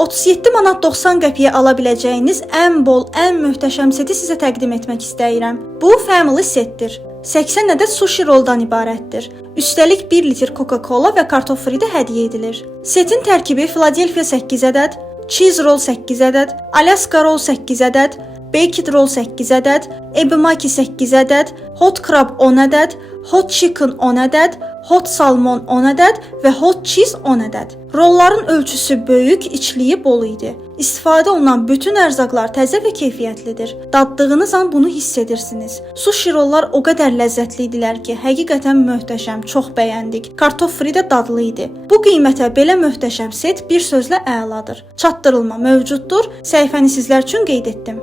37 manat 90 qəpiyə ala biləcəyiniz ən bol, ən möhtəşəm seti sizə təqdim etmək istəyirəm. Bu family setdir. 80 ədəd sushi roldan ibarətdir. Üstəlik 1 litr Coca-Cola və kartof fri də hədiyyə edilir. Setin tərkibi Philadelphia 8 ədəd, cheese roll 8 ədəd, Alaska roll 8 ədəd, baked roll 8 ədəd, ebimaki 8 ədəd, hot crab 10 ədəd, hot chicken 10 ədəd, hot salmon 10 ədəd və hot cheese 10 ədəd. Rolların ölçüsü böyük, içliyi bol idi. İstifadə olunan bütün ərzaqlar təzə və keyfiyyətlidir. Daddığınız an bunu hiss edirsiniz. Sushi rollar o qədər ləzzətli idilər ki, həqiqətən möhtəşəm, çox bəyəndik. Kartof fri də dadlı idi. Bu qiymətə belə möhtəşəm set bir sözlə əladır. Çatdırılma mövcuddur. Səhifəni sizlər üçün qeyd etdim.